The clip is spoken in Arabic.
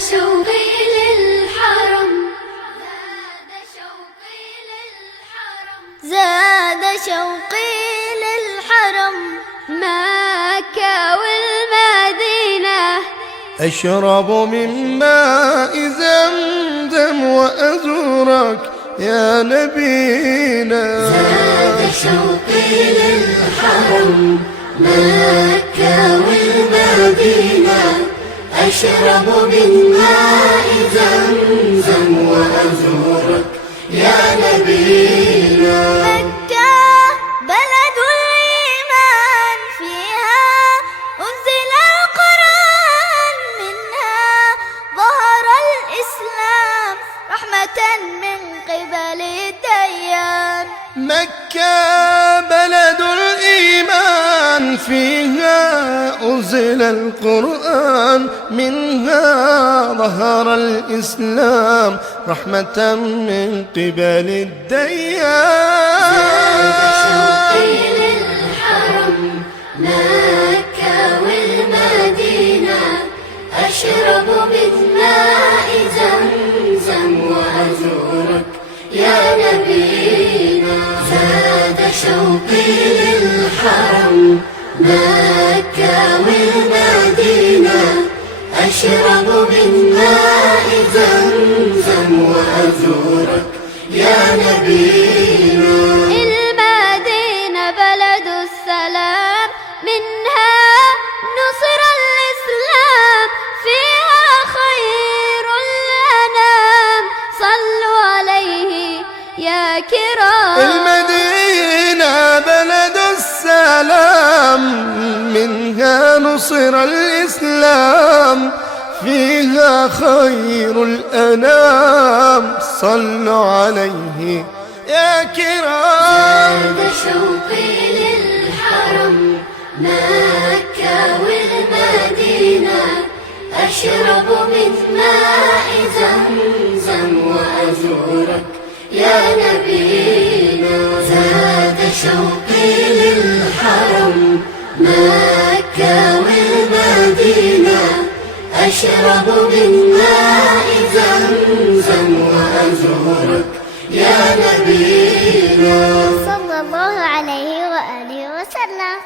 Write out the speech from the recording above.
شوقي للحرم، زاد شوقي للحرم، مكة والمدينة. أشرب من ماء زمزم وأزورك يا نبينا. زاد شوقي للحرم، مكة والمدينة. أشرب من ماء زمزم وأزورك يا نبينا. مكة بلد الإيمان، فيها أنزل القرآن، منها ظهر الإسلام رحمة من قبل الديان. مكة بلد الإيمان، فيها أنزل القرآن، منها ظهر الإسلام رحمة من قبل الديان. زاد شوقي للحرم، مكة والمدينة. أشرب من ماء زمزم وأزورك يا نبينا. زاد شوقي للحرم، مكة والمدينة. أشرب من ماء زمزم وأزورك يا نبينا. المدينة بلد السلام، منها نصر الإسلام، فيها خير الأنام، صلوا عليه يا كرام. المدينة بلد السلام، منها نصر الإسلام، فيها خير الأنام، صلوا عليه يا كرام. زاد شوقي للحرم، مكة والمدينة. أشرب من ماء زمزم وأزورك يا نبينا. زاد شوقي للحرم، مكة والمدينة. أشرب من ماء زمزم وأزورك يا نبينا. صلى الله عليه وآله وسلم.